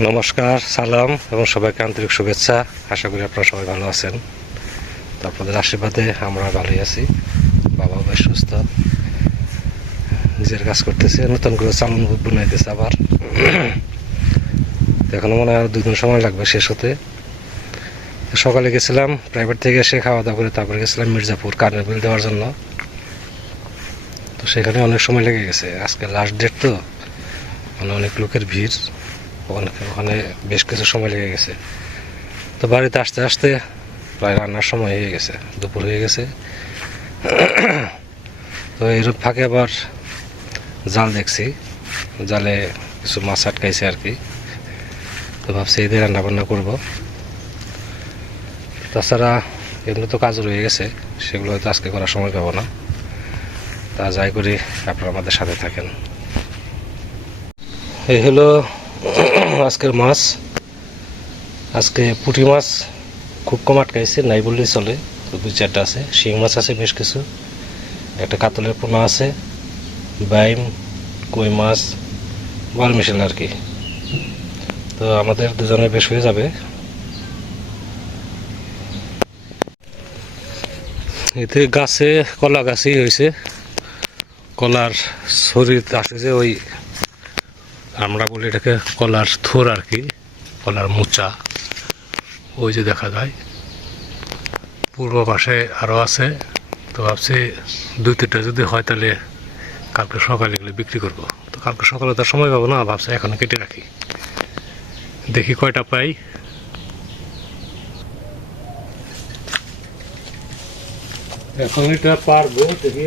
নমস্কার, সালাম এবং সবাইকে আন্তরিক শুভেচ্ছা। আশা করি আপনারা সবাই ভালো আছেন। তো আপনাদের আশীর্বাদে আমরা ভালোই আছি। বাবা বেশ সুস্থ। নিজের কাজ করতেছে, নতুন করে চালন বানাইতেছে আবার। তো এখনও মনে হয় আর দুই দিন সময় লাগবে শেষ হতে। সকালে গেছিলাম প্রাইভেট থেকে এসে খাওয়া দাওয়া করে তারপরে গেছিলাম মির্জাপুর কারেন্ট বিল দেওয়ার জন্য। তো সেখানে অনেক সময় লেগে গেছে। আজকে লাস্ট ডেট তো। মানে অনেক লোকের ভিড়। ওখানে ওখানে বেশ কিছু সময় লেগে গেছে। তো বাড়িতে আসতে আসতে প্রায় রান্নার সময় হয়ে গেছে, দুপুর হয়ে গেছে। তো এর ফাঁকে আবার জাল দেখছি। জালে কিছু মাছ আটকাইছে আর কি। তো ভাবছি এদের রান্না বান্না করব। তাছাড়া এমনি তো কাজ রয়ে গেছে, সেগুলো হয়তো আজকে করার সময় পাবো না। তা যাই করি, আপনারা আমাদের সাথে থাকেন। এই হলো আজকের মাছ, আজকে পুঁটি মাছ খুব কম আটকাইছে, নাই বললেই চলে। দুই চারটা আছে, শিং মাছ আছে বেশ কিছু, একটা কাতলের পোনা আছে, বাইম, কই মাছ বাল মিশেল আর কি। তো আমাদের দুজনে বেশ হয়ে যাবে। এতে গাছে, কলা গাছই হয়েছে কলার শরীর আসে যে ওই আমরা বলি এটাকে কলার থোর আর কি, কলার মোচা। ওই যে দেখা যায়। পূর্ব পাশে আরও আছে। তো ভাবছি দুই তিনটা যদি হয় তাহলে কালকে সকালে এগুলো বিক্রি করব। তো কালকে সকালে তার সময় পাবো না, ভাবছি এখন কেটে রাখি। দেখি কয়টা পাই। এখন এটা পারব, দেখি।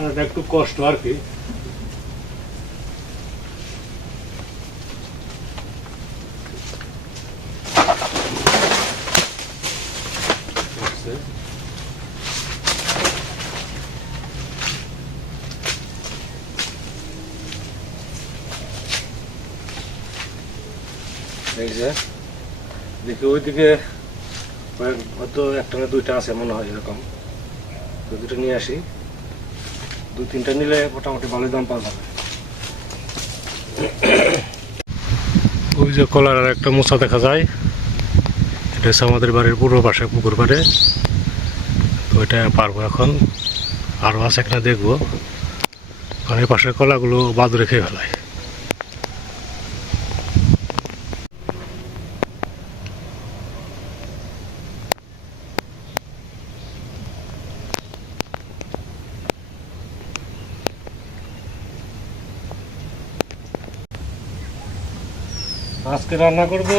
পানাটা একটু কষ্ট আর কি। এই যে, দেখি ওইদিকে হয়তো একটা দুইটা আছে মনে হয় এরকম। দুটো নিয়ে আসি। দু তিনটা নিলে মোটামুটি ভালো দাম পাওয়া যাবে। ওই যে কলার আর একটা মোচা দেখা যায়। এটা হচ্ছে আমাদের বাড়ির পূর্ব পাশে পুকুর পাড়ে। তো এটা পারব এখন। আরও আছে একটা দেখব। কারণ এই পাশের কলাগুলো বাদ রেখে ফেলায় আজকে রান্না করব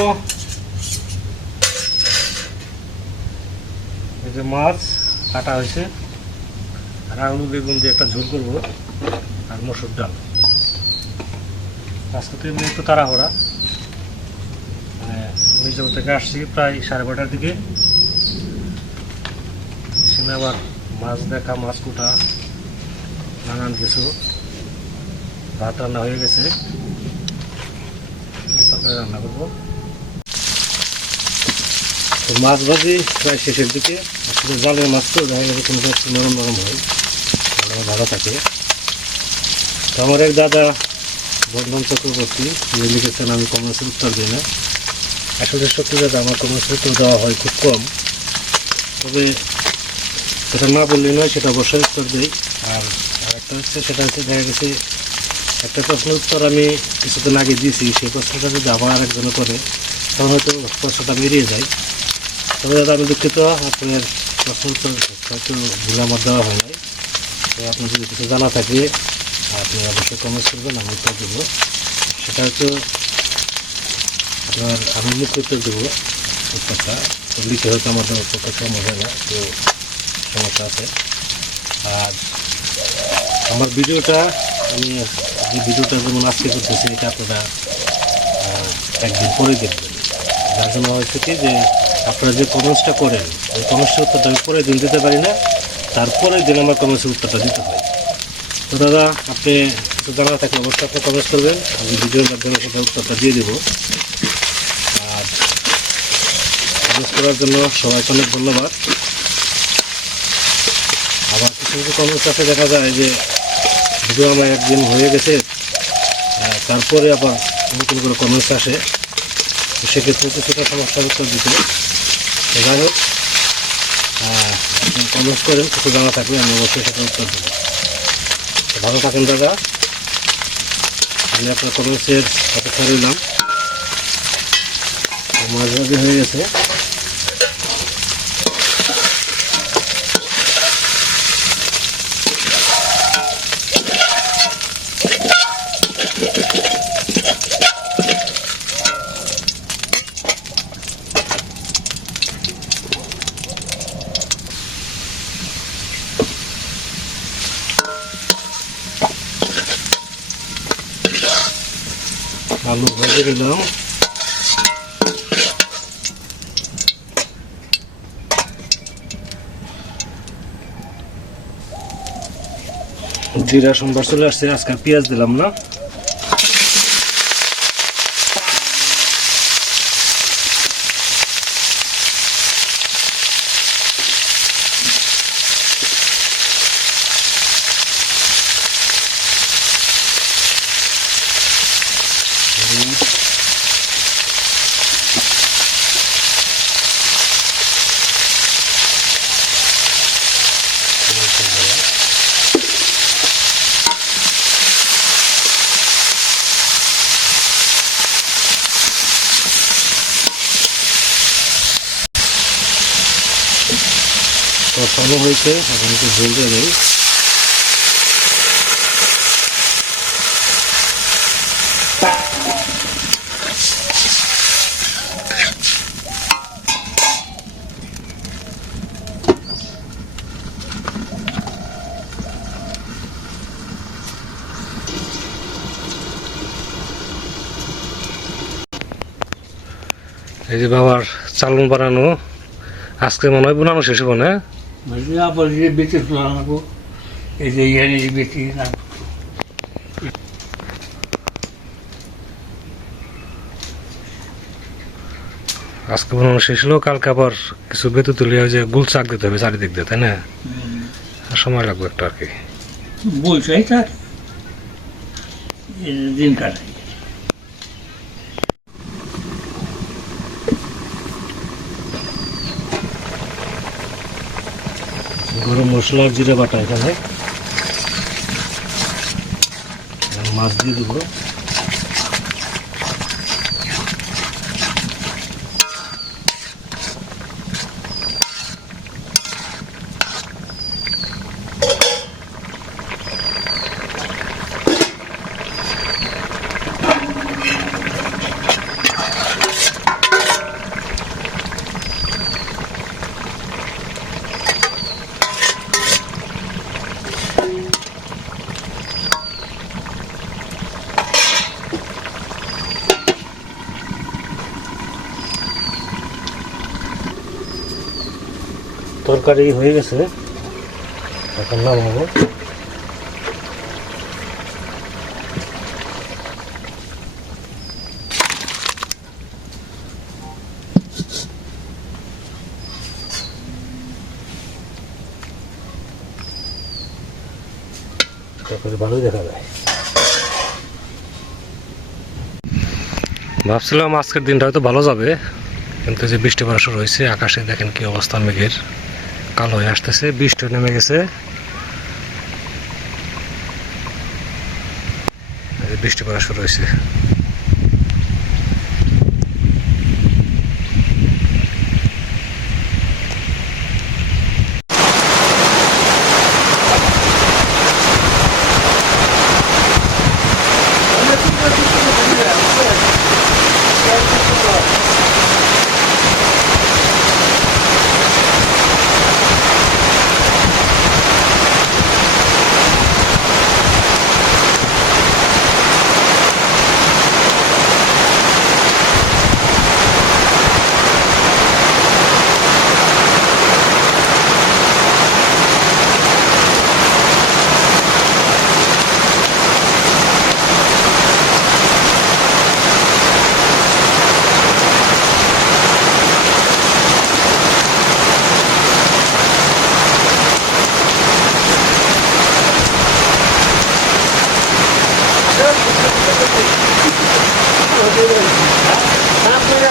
এই যে মাছ কাটা হয়েছে, আর আলু, বেগুন দিয়ে একটা ঝোল করব, আর মসুর ডাল। আজকে তো এমনি একটু তাড়াহড়া। মানে মির্জাপুর থেকে আসছি প্রায় সাড়ে বারোটার দিকে। সেখানে আবার মাছ দেখা, মাছ কুটা, নানান কিছু। ভাত রান্না হয়ে গেছে। রান্না করব। তো মাছ ভাজি প্রায় শেষের দিকে। আসলে জালের মাছ তো দেখা গেছে কোনো একটু নরম নরম হয় ভালো থাকে। তো আমার এক দাদা বর্ধমান চক্রবর্তী, উনি লিখেছেন, আমি কমার্সের উত্তর দিই না। আসলে সত্যি দাদা, আমার কমার্সের উত্তর দেওয়া হয় খুব কম। তবে সেটা না বললেই নয়, সেটা অবশ্যই উত্তর দিই। আর আর একটা হচ্ছে, সেটা হচ্ছে, দেখা গেছে একটা প্রশ্নের উত্তর আমি কিছুদিন আগে দিয়েছি, সেই প্রশ্নটা যদি আবার একজন করে তখন হয়তো প্রশ্নটা বেরিয়ে যায়। তবে দাদা, আমি দুঃখিত, আপনার প্রশ্ন উত্তর হয়তো ভুল আমার দেওয়া হয় নাই। তো আপনার যদি কিছু জানা থাকে, আপনি অবশ্যই কমেন্ট করবেন, আমি উত্তর দেবো। সেটা হয়তো আপনার, আমি মুখ উত্তর দেবো, উত্তরটা। লিখে হয়তো আমাদের পক্ষে সম্ভব হয় না তো সমস্যা আছে। আর আমার ভিডিওটা আমি যে ভিডিওটা যেমন আজকে করতেছি, এটা আপনারা একদিন পরে দেখবেন। যার জন্য হয়েছে কি যে, আপনারা যে কমেন্টসটা করেন ওই কমেন্টসের উত্তরটা আমি পরের দিন দিতে পারি না তারপরে দিন আমার কমেন্টসের উত্তরটা দিতে হয়। তো দাদা, আপনি জানা থাকলে অবশ্যই আপনি কমেন্টস করবেন, আমি ভিডিওর মাধ্যমে সেটা উত্তরটা দিয়ে দেবো। আর কমেন্টস করার জন্য সবাইকে অনেক ধন্যবাদ। আবার কিছু কিছু কমেন্টস আছে, দেখা যায় যে, ভিডিও আমার একদিন হয়ে গেছে তারপরে আবার নতুন করে কমেন্টস আসে। সেক্ষেত্রে কিছুটা সমস্যার উত্তর দিতে যাই হোক কমেন্টস করেন, কিছু জানা থাকলে আমি অবশ্যই সেটা উত্তর দেবো। ভালো থাকেন দাদা। আমি আপনার কমেন্টসের অপেক্ষা রইলাম মাঝে হয়ে গেছে। ভেজে দিলাম জিরা সোমবার চলে আসছে আজকাল পেঁয়াজ দিলাম না। কষানো হয়েছে এখন একটু দিয়ে দেই এই যে বাবার চালন বানানো, আজকে মনে হয় বানানো শেষ হবে না? আবার যে বেঁচে ফেলাবো এই যে ইয়ারে বেঁচে না আজকে বানানো শেষ হলো কালকে আবার কিছু বেতু তুলে যে গুল চাক দিতে হবে চারিদিক দিয়ে তাই না আর সময় লাগবে একটু আর কি এই দিন কাটাই গরম মশলা জিরে বাটা এখানে। মাছ দিয়ে দেবো। তরকারি হয়ে গেছে। এখন নামাবো। ভাবছিলাম আজকের দিনটা হয়তো ভালো যাবে, কিন্তু যে বৃষ্টি পড়া শুরু হয়েছে, আকাশে দেখেন কি অবস্থা মেঘের। কালো হয়ে আসতেছে বৃষ্টি নেমে গেছে। বৃষ্টি পড়া শুরু হয়েছে।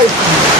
life.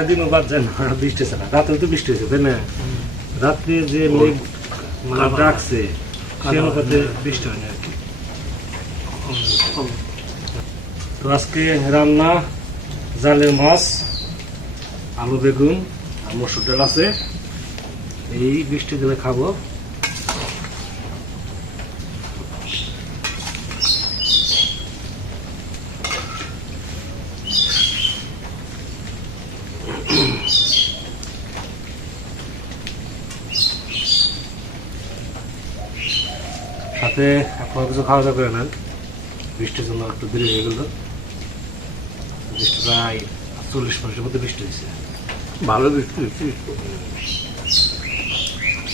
একটা দিনও বাদ যায় না বৃষ্টি ছাড়া। রাতে তো বৃষ্টি হয়েছে তাই না? রাত্রে যে মেঘ ডাকছে সে অনুপাতে বৃষ্টি হয়নি আর কি। তো আজকে রান্না জালের মাছ আলু বেগুন আর মসুর ডাল আছে। এই বৃষ্টি দিলে খাব। সাথে আপনারা কিছু খাওয়া দাওয়া করে নেন বৃষ্টির জন্য একটু দেরি হয়ে গেল বৃষ্টি প্রায় চল্লিশ মিনিটের মধ্যে বৃষ্টি হয়েছে ভালো বৃষ্টি হচ্ছে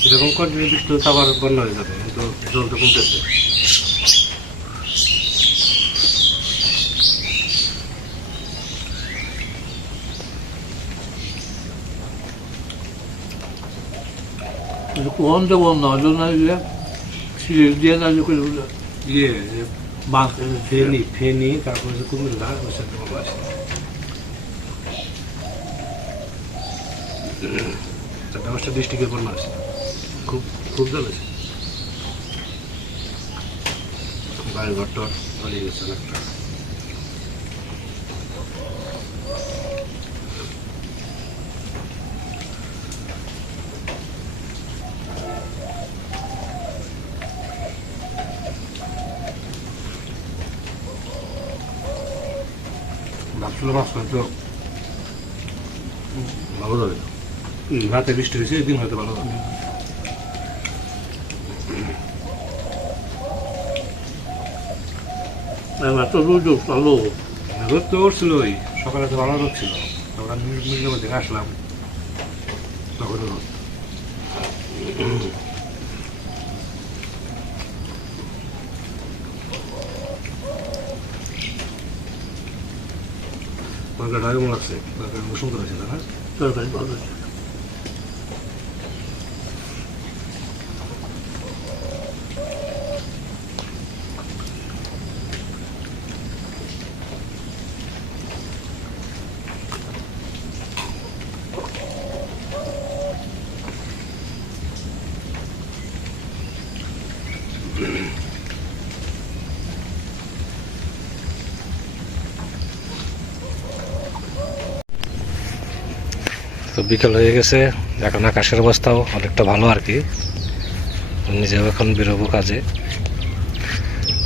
এরকম কন্টিনিউ বৃষ্টি হচ্ছে আবার বন্যা হয়ে যাবে কিন্তু জলটা কমতেছে কোন দেবো নজর না সিরিজ দিয়ে না করে ইয়ে মাছ ফেনি ফেনি তারপরে যে কুমিল্লা ওই সাথে চারটা পাঁচটা ডিস্ট্রিক্টের পর আছে খুব খুব জল আছে বাড়ি ঘর টর চলে গেছে অনেকটা ভাবছিল মাছ ভালো যাবে। রাতে বৃষ্টি হয়েছে দিন হয়তো ভালো যাবে। এত রোদ ভালো। রোদ তো ছিল ওই সকালে তো ভালো রোদ ছিল। তারপর আমি থেকে আসলাম তখন রোদ। তরকারিটা কেমন লাগছে তরকারি সুন্দর হয়েছে তাই তো বিকেল হয়ে গেছে, এখন আকাশের অবস্থাও অনেকটা ভালো আর কি। নিজেও এখন বেরোবো কাজে।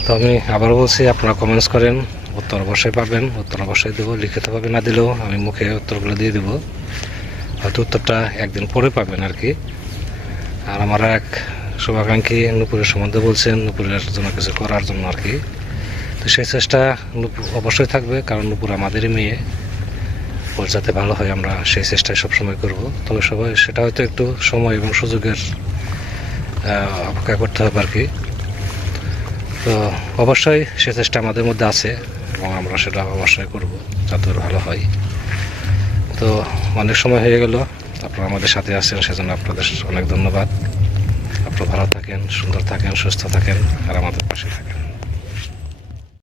তো আমি আবার বলছি, আপনারা কমেন্টস করেন, উত্তর অবশ্যই পাবেন, উত্তর অবশ্যই দেবো লিখিতভাবে না দিলেও আমি মুখে উত্তরগুলো দিয়ে দেবো। হয়তো উত্তরটা একদিন পরে পাবেন আর কি। আর আমার এক শুভাকাঙ্ক্ষী নুপুরের সম্বন্ধে বলছেন, নুপুরের জন্য কিছু করার জন্য আর কি। তো সেই চেষ্টা অবশ্যই থাকবে, কারণ নুপুর আমাদেরই মেয়ে। ওর যাতে ভালো হয়, আমরা সেই চেষ্টায় সবসময় করব। তবে সবাই, সেটা হয়তো একটু সময় এবং সুযোগের অপেক্ষা করতে হবে আর কি। তো অবশ্যই সে চেষ্টা আমাদের মধ্যে আছে এবং আমরা সেটা অবশ্যই করব, যাতে ভালো হয়। তো অনেক সময় হয়ে গেল, আপনারা আমাদের সাথে আছেন, সেজন্য আপনাদের অনেক ধন্যবাদ। আপনারা ভালো থাকেন, সুন্দর থাকেন, সুস্থ থাকেন, আর আমাদের পাশে থাকেন।